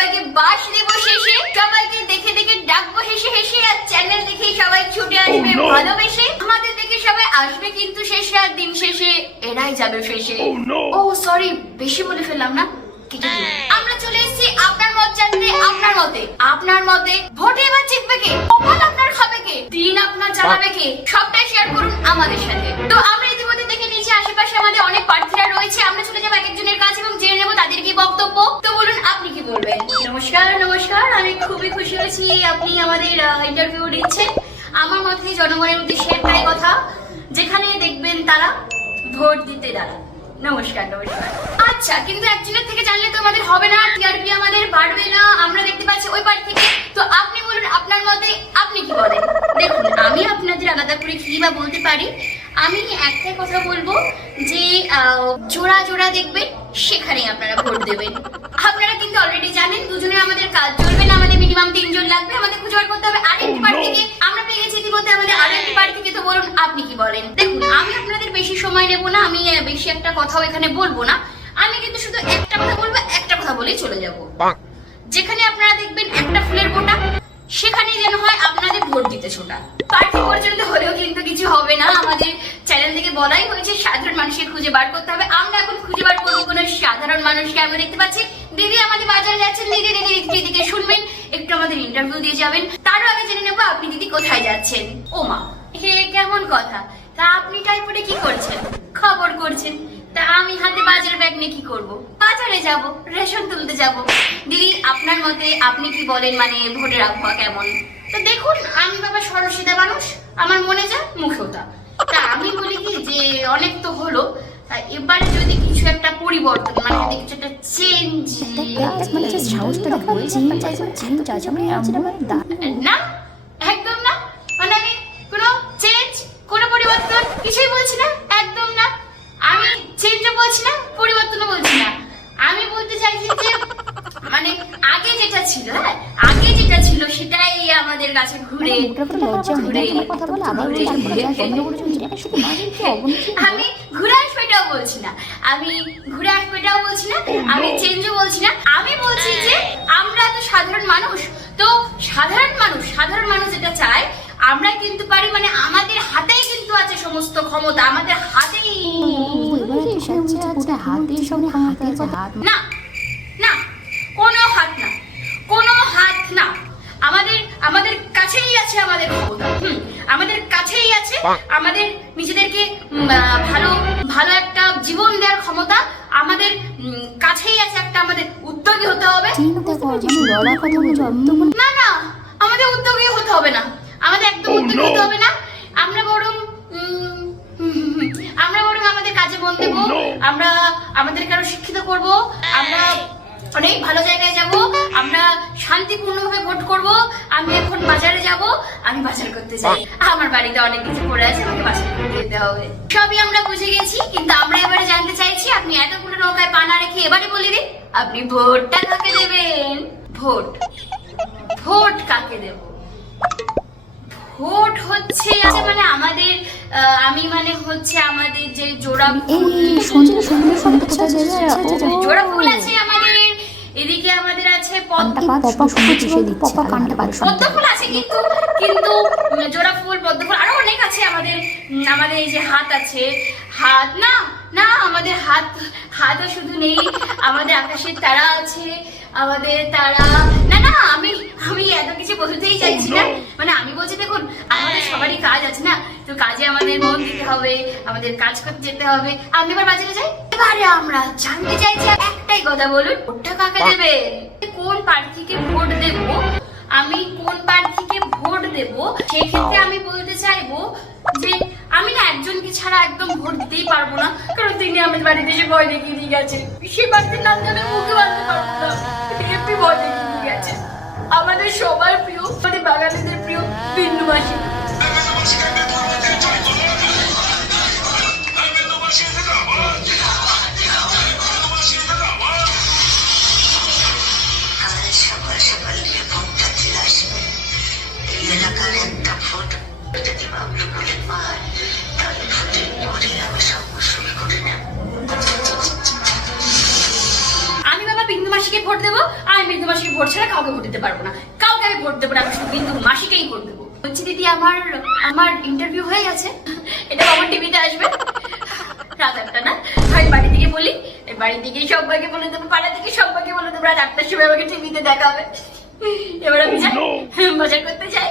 সবাইকে বাস দেব শেষে, সবাইকে দেখে দেখে ডাকবো হেসে হেসে, আর চ্যানেল দেখে সবাই ছুটে আসবে ভালোবেসে। আমাদের দেখে সবাই আসবে কিন্তু শেষে, আর দিন শেষে এরাই যাবে ফেসে। ও সরি, বেশি বলে ফেললাম না? আমরা চলে এসেছি আপনার মত জানতে। আপনার মতে ভোটে এবার জিতবে কে, কপাল আপনার খাবে কে, দিন আপনার জানাবে কে, সবটাই শেয়ার করুন আমাদের সাথে। তো আমরা ইতিমধ্যে দেখে নিয়েছি আশেপাশে আমাদের অনেক প্রার্থীরা রয়েছে। আমরা চলে যাবো এক একজনের কাছে এবং জেনে নেবো তাদের কি বক্তব্য। তো বলুন আপনি কি বলবেন? নমস্কার, আমি খুবই খুশি হয়েছি আপনি আমাদের ইন্টারভিউ দিচ্ছেন। আমার মতে জনগণের উদ্দেশ্যে একটাই কথা, যেখানে দেখবেন তারা ভোট দিতে দাঁড়া। নমস্কার। আচ্ছা, কিন্তু একজনের থেকে জানলে তো আমাদের হবে না, টিআরপি আমাদের বাড়বে না, আমরা দেখতে পাচ্ছি ওই পার্টি থেকে। তো আপনি বলুন আপনার মতে আপনি কি বলেন? দেখুন, আমি আপনাদের আলাদা করে কি বা বলতে পারি। আমি একটাই কথা বলবো যে জোড়া জোড়া দেখবেন, সেখানেই আপনারা ভোট দেবেন। আপনারা কিন্তু অলরেডি জানেন দুজনের আমাদের কাজ চলবে না, আমাদের মিনিমাম 3 জন লাগবে, আমাদের খুঁজে বার করতে হবে আরেকটি পার্টি থেকে। আমরা পেয়ে গেছি ইতিমধ্যে আমাদের আরেকটি পার্টি থেকে। তো বলুন আপনি কি বলেন? দেখুন, আমি আপনাদের বেশি সময় নেব না, আমি বেশি একটা কথাও এখানে বলবো না। আমি কিন্তু শুধু একটা কথা বলবো, একটা কথা বলেই চলে যাব। যেখানে আপনারা দেখবেন একটা ফুলের ফোঁটা, সেখানে যেন হয় আপনাদের ভোট দিতে ছোটা। পার্টি পর্যন্ত হলেও কিন্তু কিছু হবে না। আমাদের চ্যানেল থেকে বলাই হয়েছে সাধারণ মানুষকে খুঁজে বার করতে হবে। আমরা এখন খুঁজে বার করবো কোনো সাধারণ মানুষকে। আমরা দেখতে পাচ্ছি দিদি আমাদের বাজারে যাচ্ছেন, দিদিকে শুনবেন, একটু আমাদের ইন্টারভিউ দিয়ে যাবেন। তারও আগে জেনে নেবো আপনি দিদি কোথায় যাচ্ছেন। ও মা, হে কেমন কথা! তা আপনি টাইপে কি করছেন? খবর করছেন। তা আমি হাতে বাজার ব্যাগ নিয়ে কি করবো? বাজারে যাব, রেশন তুলতে যাব। দিদি আপনার মতে আপনি কি বলেন, মানে ভোটের আবহাওয়া কেমন? তো দেখুন, আমি বাবা সরসিদা মানুষ, আমার মনে যা মুখেও তা। তা আমি বলি কি যে অনেক তো হলো, তা এবারে যদি কিছু একটা পরিবর্তন, মানে যদি কিছু একটা চেঞ্জ, না একদম না, মানে আমি কোনো চেঞ্জ কোনো পরিবর্তন কিছুই বলছি না, একদম না। আমি চেঞ্জও বলছি না, পরিবর্তনও বলছি না। আমি বলতে চাইছি যে মানে আগে যেটা ছিল, হ্যাঁ আগে যেটা ছিল সেটাই আমাদের কাছে ঘুরে আমি ঘুরে আসবো এটাও বলছি না, আমি চেঞ্জও বলছি না। আমি বলছি যে আমরা তো সাধারণ মানুষ, তো সাধারণ মানুষ যেটা চায় আমরা কিন্তু পারি, মানে আমাদের হাতেই কিন্তু আছে সমস্ত ক্ষমতা, আমাদের হাতেই। না না, কোনো হাত না, আমাদের কাছেই আছে আমাদের ক্ষমতা। আমাদের কাছেই আছে আমাদের নিজেদেরকে ভালো একটা জীবন দেওয়ার ক্ষমতা। আমাদের কাছেই আছে একটা, আমাদের উদ্যোগী হতে হবে। না, আমাদের উদ্যোগী হতে হবে না, আমাদের একদম উদ্যোগী হতে হবে না। আমরা বরং আমাদের কাজে মন দেব, আমরা আমাদেরকে আরো শিক্ষিত করব, আমরা অনেক ভালো জায়গায় যাব, আমরা শান্তিপূর্ণভাবে ভোট করব। আমি এখন বাজারে যাব, আমি বাজার করতে চাই, আমার বাড়িতে অনেক কিছু পড়ে আছে, আমাকে বাজার করতে যেতে হবে। সবই আমরা বুঝে গেছি, কিন্তু আমরা এবারে জানতে চাইছি আপনি এতগুলো নৌকায় পা না রেখে এবারে বলে দিন আপনি ভোটটা কাকে দেবেন? ভোট কাকে দেব? ভোট হচ্ছে মানে আমাদের আমাদের যে জোড়া ফুল আছে আমাদের এদিকে, আমাদের আছে পদ্ম ফুল আছে, কিন্তু জোড়া ফুল, পদ্ম ফুল আরো অনেক আছে। আমাদের এই যে হাত আছে, হাত না আমাদের হাতও শুধু নেই, আমাদের আকাশের তারা আছে, আমাদের তারা। না আমি এত কিছু বলতেই চাইছি না, মানে আমি বলছি দেখুন আমাদের সবারই কাজ আছে না, তো কাজে আমাদের মন দিতে হবে, আমাদের কাজ করতে যেতে হবে। আমি এবার বাজারে যাই। এবারে আমরা জানতে চাইছি একটাই কথা, বলুন ভোটটা কাকে দেবে? কোন প্রার্থীকে ভোট দেব? আমি কোন প্রার্থীকে ভোট দেব সেক্ষেত্রে আমি বলতে চাইবো যে আমি না একজনকে ছাড়া একদম ভোট দিতেই পারবো না, কারণ তিনি আমার বাড়িতে এসে ভয় দেখিয়ে দিয়ে গেছে। সেই প্রার্থীর নাম জানে মুখে বাঁধতে পারবো না, এমনি ভয় দেখিয়ে দিয়ে গেছে। আমাদের সবার প্রিয়, আমাদের বাঙালিদের প্রিয় বিন্দু মাসি। আমি বাবা বিন্দু মাসি মাসিকে ভোট দেবো, আমি বিন্দু মাসিকে ভোট ছাড়া কাউকে ভোট দিতে পারবো না, কাউকে আমি ভোট দেবো না, আমি শুধু বিন্দু মাসিকেই ভোট দেবো। বলছি দিদি আমার আমার ইন্টারভিউ হয়ে গেছে, এটা আমার টিভিতে আসবে রাত 8টা না, আমি বাড়ি থেকে বলি, বাড়ি থেকে সবাইকে বলে দেবো, পাড়া থেকে সবাইকে বলে দেবো রাত 8টার সময় আমাকে টিভিতে দেখাবে। এবার আমি যাই বাজার করতে যাই।